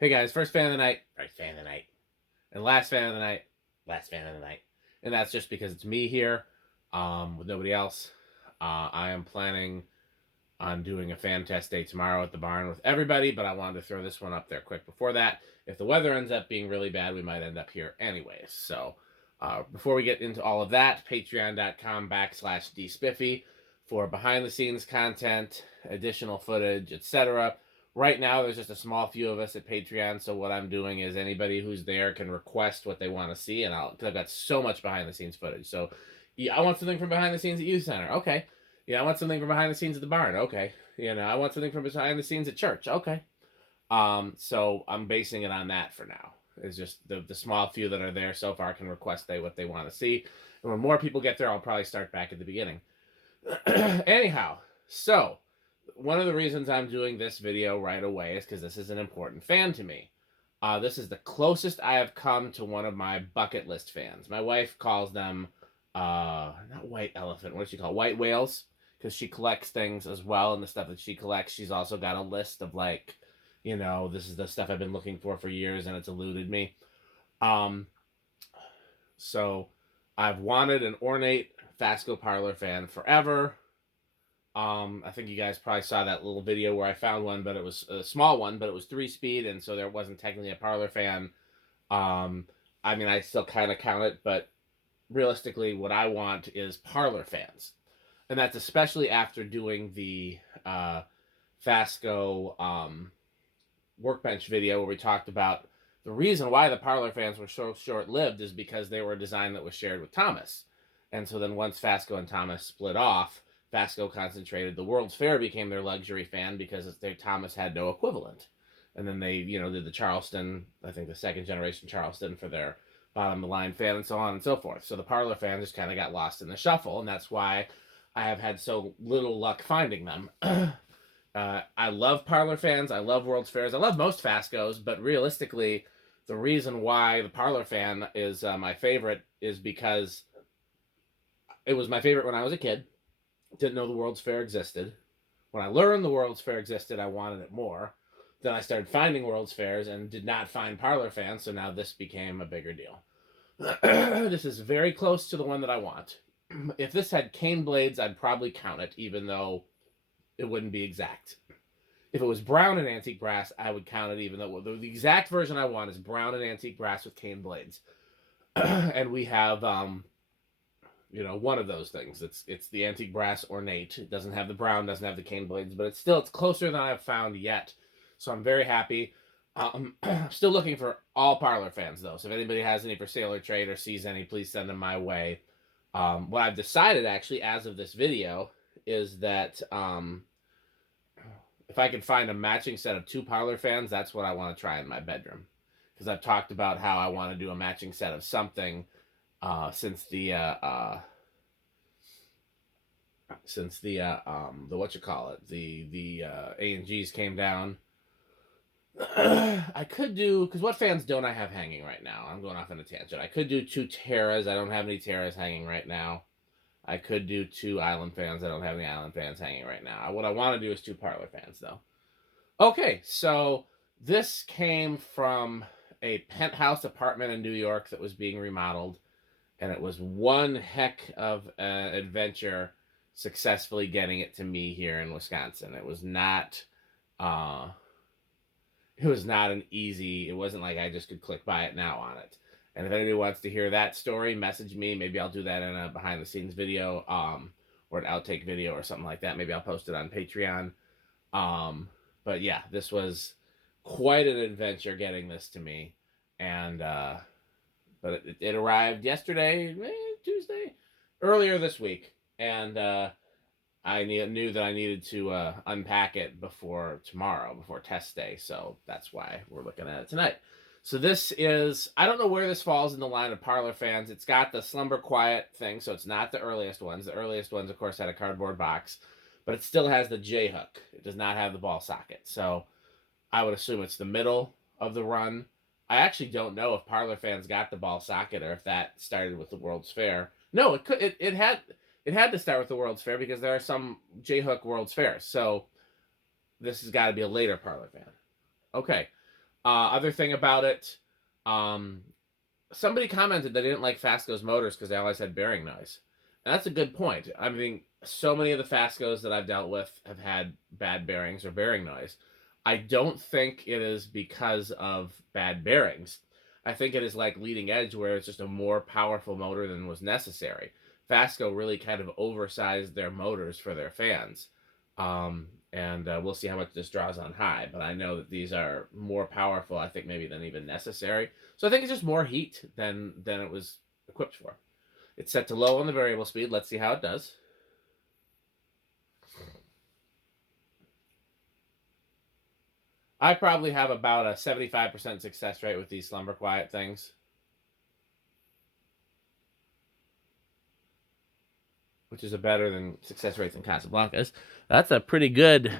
Hey guys, first fan of the night, and last fan of the night, and that's just because it's me here, with nobody else. I am planning on doing a fan test day tomorrow at the barn with everybody, but I wanted to throw this one up there quick before that. If the weather ends up being really bad, we might end up here anyways. So before we get into all of that, patreon.com/dspiffy for behind the scenes content, additional footage, etc. Right now, there's just a small few of us at Patreon, so what I'm doing is anybody who's there can request what they want to see, and because I've got so much behind the scenes footage. So, yeah, I want something from behind the scenes at Youth Center. Okay. Yeah, I want something from behind the scenes at the barn. Okay. I want something from behind the scenes at church. Okay. So I'm basing it on that for now. It's just the small few that are there so far can request what they want to see. And when more people get there, I'll probably start back at the beginning. Anyhow, so one of the reasons I'm doing this video right away is because this is an important fan to me. This is the closest I have come to one of my bucket list fans. My wife calls them, not white elephant, what does she call it? White whales, because she collects things as well, and the stuff that she collects, she's also got a list of like, this is the stuff I've been looking for years, and it's eluded me. So I've wanted an Ornate Fasco Parlour-fan forever. I think you guys probably saw that little video where I found one, but it was a small one, but it was 3-speed, and so there wasn't technically a Parlour-fan. I mean, I still kind of count it, but realistically, what I want is Parlour-fans. And that's especially after doing the Fasco workbench video where we talked about the reason why the Parlour-fans were so short-lived is because they were a design that was shared with Thomas. And so then once Fasco and Thomas split off, Fasco concentrated. The World's Fair became their luxury fan because Thomas had no equivalent. And then they, did the Charleston, I think the second generation Charleston for their bottom of the line fan and so on and so forth. So the Parlour-fan just kind of got lost in the shuffle, and that's why I have had so little luck finding them. I love Parlour-fans. I love World's Fairs. I love most Fascos, but realistically, the reason why the Parlour-fan is my favorite is because it was my favorite when I was a kid. Didn't know the World's Fair existed. When I learned the World's Fair existed, I wanted it more. Then I started finding World's Fairs and did not find Parlour-fans, so now this became a bigger deal. This is very close to the one that I want. If this had cane blades, I'd probably count it, even though it wouldn't be exact. If it was brown and antique brass, I would count it, even though the exact version I want is brown and antique brass with cane blades. And we have one of those things. It's the antique brass Ornate. It doesn't have the brown, doesn't have the cane blades, but it's closer than I've found yet. So I'm very happy. Still looking for all Parlour-fans though. So if anybody has any for sale or trade or sees any, please send them my way. What I've decided actually as of this video is that if I can find a matching set of 2 Parlour-fans, that's what I want to try in my bedroom. Because I've talked about how I want to do a matching set of something since the A&Gs came down. I could do, because what fans don't I have hanging right now? I'm going off on a tangent. I could do 2 Terras. I don't have any Terras hanging right now. I could do 2 Island fans. I don't have any Island fans hanging right now. What I want to do is 2 Parlour-fans, though. Okay, so this came from a penthouse apartment in New York that was being remodeled, and it was one heck of an adventure successfully getting it to me here in Wisconsin. It was not an easy, it wasn't like I just could click buy it now on it. And if anybody wants to hear that story, message me. Maybe I'll do that in a behind the scenes video, or an outtake video or something like that. Maybe I'll post it on Patreon. But yeah, this was quite an adventure getting this to me. And, but it arrived yesterday, Tuesday, earlier this week. And, I knew that I needed to unpack it before tomorrow, before test day. So that's why we're looking at it tonight. So this is, I don't know where this falls in the line of Parlour-fans. It's got the Slumber Quiet thing, so it's not the earliest ones. The earliest ones, of course, had a cardboard box. But it still has the J-hook. It does not have the ball socket. So I would assume it's the middle of the run. I actually don't know if Parlour-fans got the ball socket or if that started with the World's Fair. No, it had to start with the World's Fair because there are some J-hook World's Fairs. So this has got to be a later Parlour-fan. Okay. Other thing about it, um, somebody commented they didn't like Fasco's motors because they always had bearing noise. And that's a good point. I mean, so many of the Fascos that I've dealt with have had bad bearings or bearing noise. I don't think it is because of bad bearings. I think it is like leading edge, where it's just a more powerful motor than was necessary. Fasco really kind of oversized their motors for their fans. And we'll see how much this draws on high, but I know that these are more powerful, I think, maybe than even necessary. So I think it's just more heat than it was equipped for. It's set to low on the variable speed. Let's see how it does. I probably have about a 75% success rate with these slumber quiet things, which is a better than success rate than Casablanca's. That's a pretty good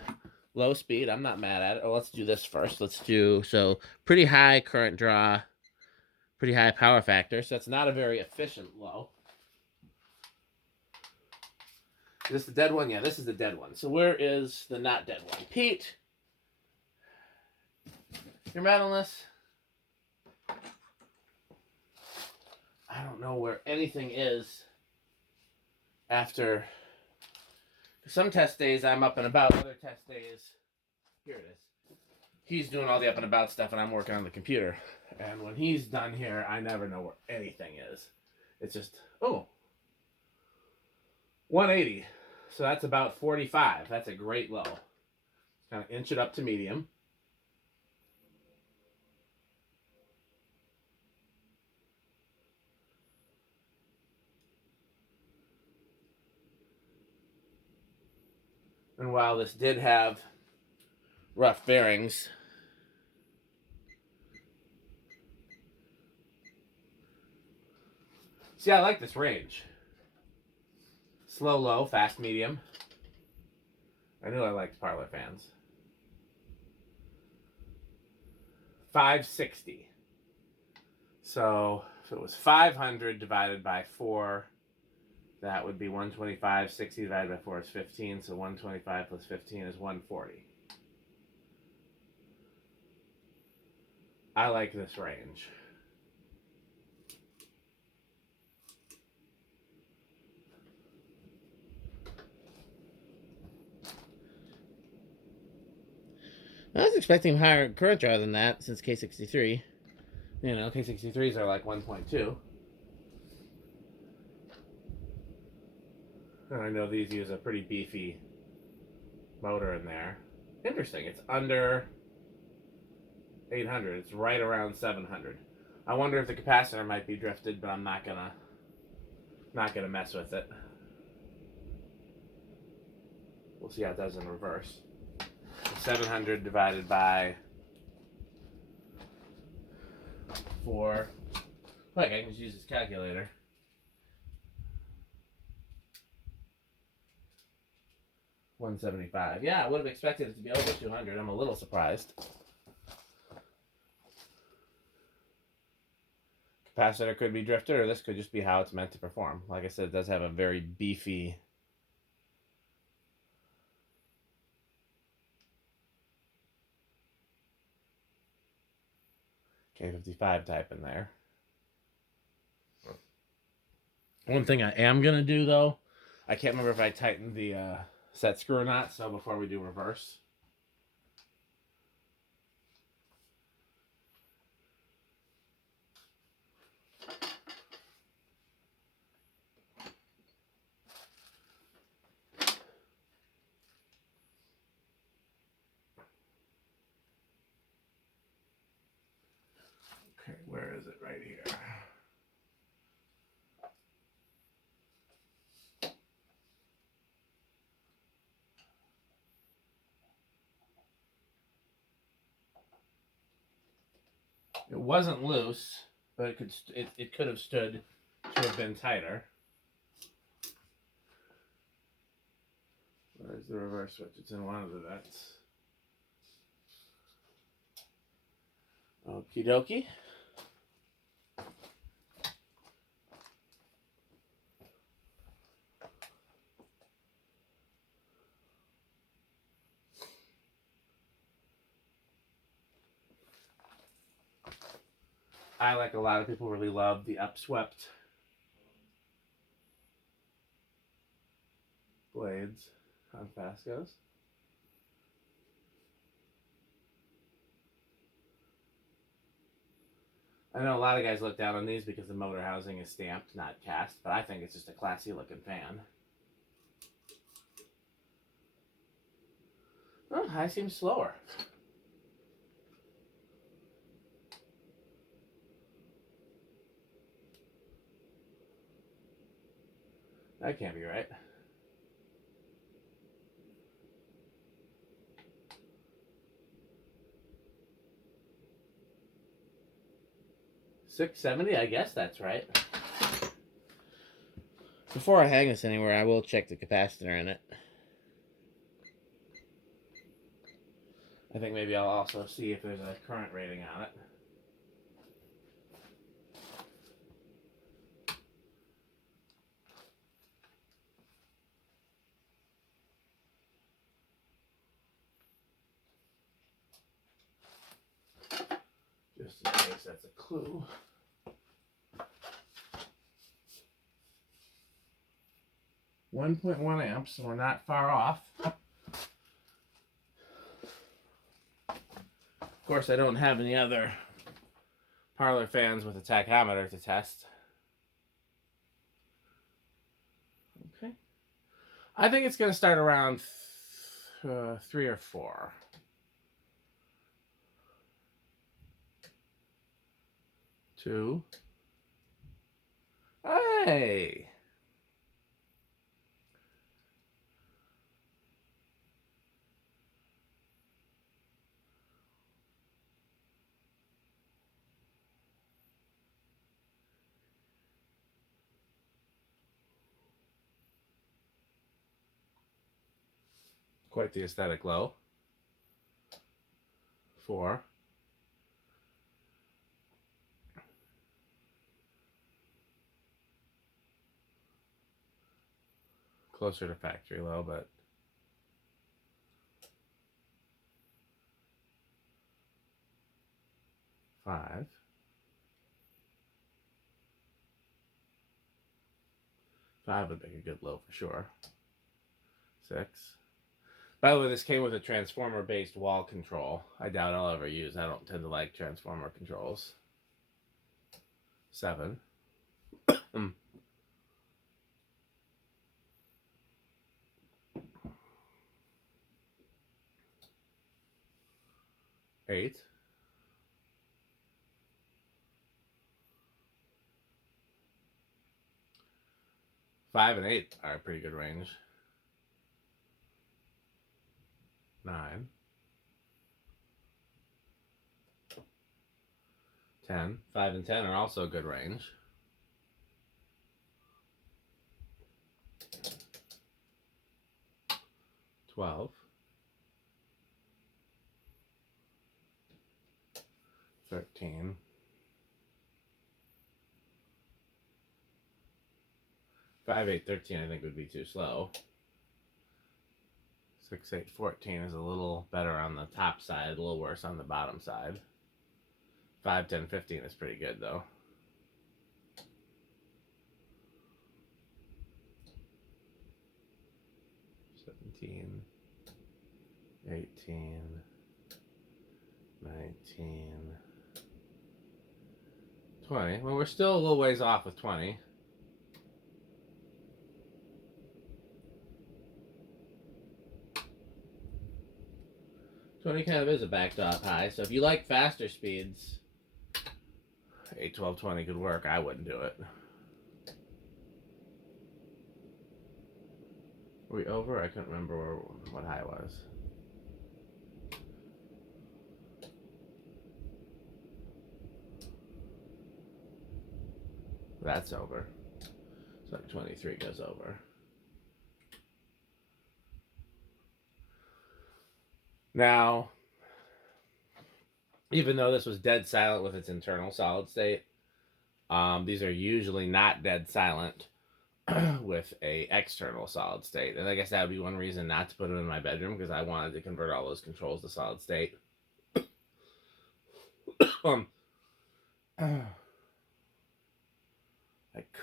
low speed. I'm not mad at it. Oh, let's do this first. Let's do, so pretty high current draw, pretty high power factor. So that's not a very efficient low. Is this the dead one? Yeah, this is the dead one. So where is the not dead one? Pete, you're mad on this? I don't know where anything is after. Some test days I'm up and about. Other test days, here it is. He's doing all the up and about stuff and I'm working on the computer. And when he's done here, I never know where anything is. It's just, oh, 180. So that's about 45. That's a great low. Kind of inch it up to medium. And while this did have rough bearings, see, I like this range. Slow, low, fast, medium. I knew I liked Parlour fans. 560. So if it was 500 divided by 4, that would be 125. 60 divided by 4 is 15. So 125 plus 15 is 140. I like this range. I was expecting higher current draw than that since K63. You know, K63s are like 1.2. And I know these use a pretty beefy motor in there. Interesting. It's under 800. It's right around 700. I wonder if the capacitor might be drifted, but I'm not gonna mess with it. We'll see how it does in reverse. 700 divided by 4. Wait, I can just use this calculator. $175. Yeah, I would have expected it to be over 200. I'm a little surprised. Capacitor could be drifted, or this could just be how it's meant to perform. Like I said, it does have a very beefy K55 type in there. One thing I am going to do, though, I can't remember if I tightened the set screw or not, so before we do reverse. Okay, where is it? Right here. It wasn't loose, but it could have stood to have been tighter. Where's the reverse switch? It's in one of the vents. Okie dokie. I, like a lot of people, really love the upswept blades on Fascos. I know a lot of guys look down on these because the motor housing is stamped, not cast, but I think it's just a classy looking fan. Oh, high seems slower. That can't be right. $670, I guess that's right. Before I hang this anywhere, I will check the capacitor in it. I think maybe I'll also see if there's a current rating on it. Just in case that's a clue. .1 amps, so we're not far off. Of course, I don't have any other parlor fans with a tachometer to test. Okay. I think it's going to start around 3 or 4. Two. Hey! Quite the aesthetic low. 4. Closer to factory low, but 5. 5 would make a good low for sure. 6. By the way, this came with a transformer-based wall control. I doubt I'll ever use. I don't tend to like transformer controls. 7. 8. 5 and 8 are a pretty good range. 9. 10. 5 and 10 are also a good range. 12. 13. 5, 8, 13 I think would be too slow. 6, 8, 14 is a little better on the top side, a little worse on the bottom side. 5, 10, 15 is pretty good though. 17, 18, 19, 20. Well, we're still a little ways off with 20. Kind of is a backstop high, so if you like faster speeds, 8, 12, 20 could work. I wouldn't do it. Were we over? I couldn't remember what high was. That's over. So 23 goes over. Now, even though this was dead silent with its internal solid state, these are usually not dead silent with a external solid state. And I guess that would be one reason not to put them in my bedroom, because I wanted to convert all those controls to solid state. I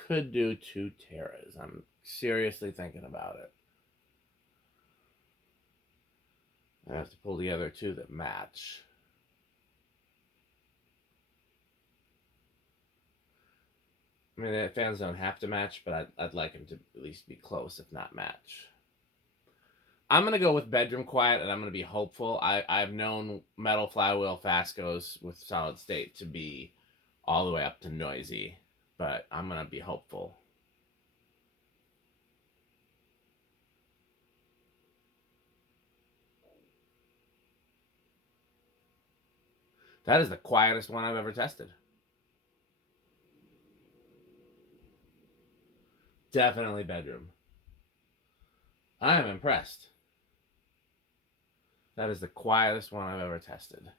could do 2 Terras. I'm seriously thinking about it. I have to pull together 2 that match. I mean, the fans don't have to match, but I'd like them to at least be close, if not match. I'm going to go with bedroom quiet, and I'm going to be hopeful. I've known metal flywheel Fascos with solid state to be all the way up to noisy, but I'm going to be hopeful. That is the quietest one I've ever tested. Definitely bedroom. I am impressed. That is the quietest one I've ever tested.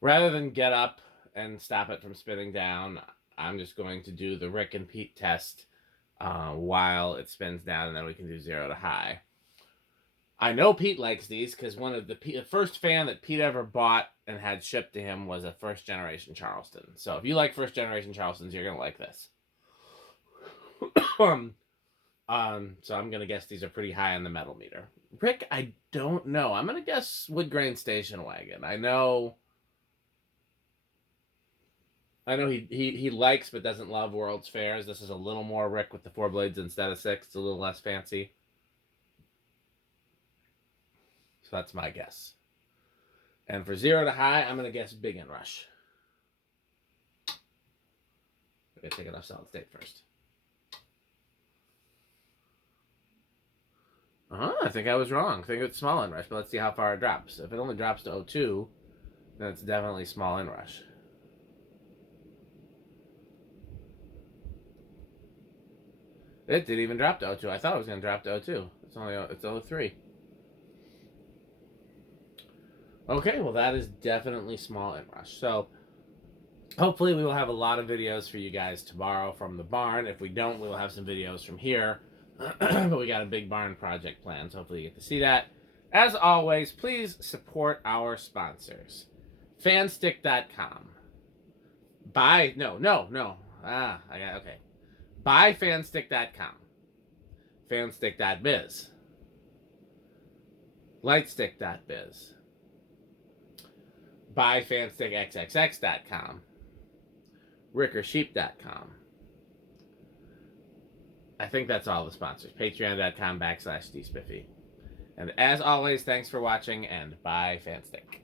Rather than get up and stop it from spinning down, I'm just going to do the Rick and Pete test while it spins down, and then we can do 0 to high. I know Pete likes these because one of the first fan that Pete ever bought and had shipped to him was a first generation Charleston. So if you like first generation Charlestons, you're gonna like this. So I'm gonna guess these are pretty high on the metal meter. Rick, I don't know. I'm gonna guess wood grain station wagon. I know he likes but doesn't love World's Fairs. This is a little more Rick with the 4 blades instead of 6. It's a little less fancy. So that's my guess. And for 0 to high, I'm going to guess big inrush. I'm going to take it off solid state first. I think I was wrong. I think it's small inrush, but let's see how far it drops. If it only drops to 0.2, then it's definitely small inrush. It didn't even drop to 0.2. I thought it was going to drop to 0.2. It's 0.3. Okay, well that is definitely small inrush. So hopefully we will have a lot of videos for you guys tomorrow from the barn. If we don't, we will have some videos from here. But we got a big barn project planned, so hopefully you get to see that. As always, please support our sponsors. Fanstick.com. Okay. Buy fanstick.com. Fanstick.biz. Lightstick.biz. BuyFanstickXXX.com, RickerSheep.com. I think that's all the sponsors. Patreon.com/DSpiffy. And as always, thanks for watching, and buy Fanstick.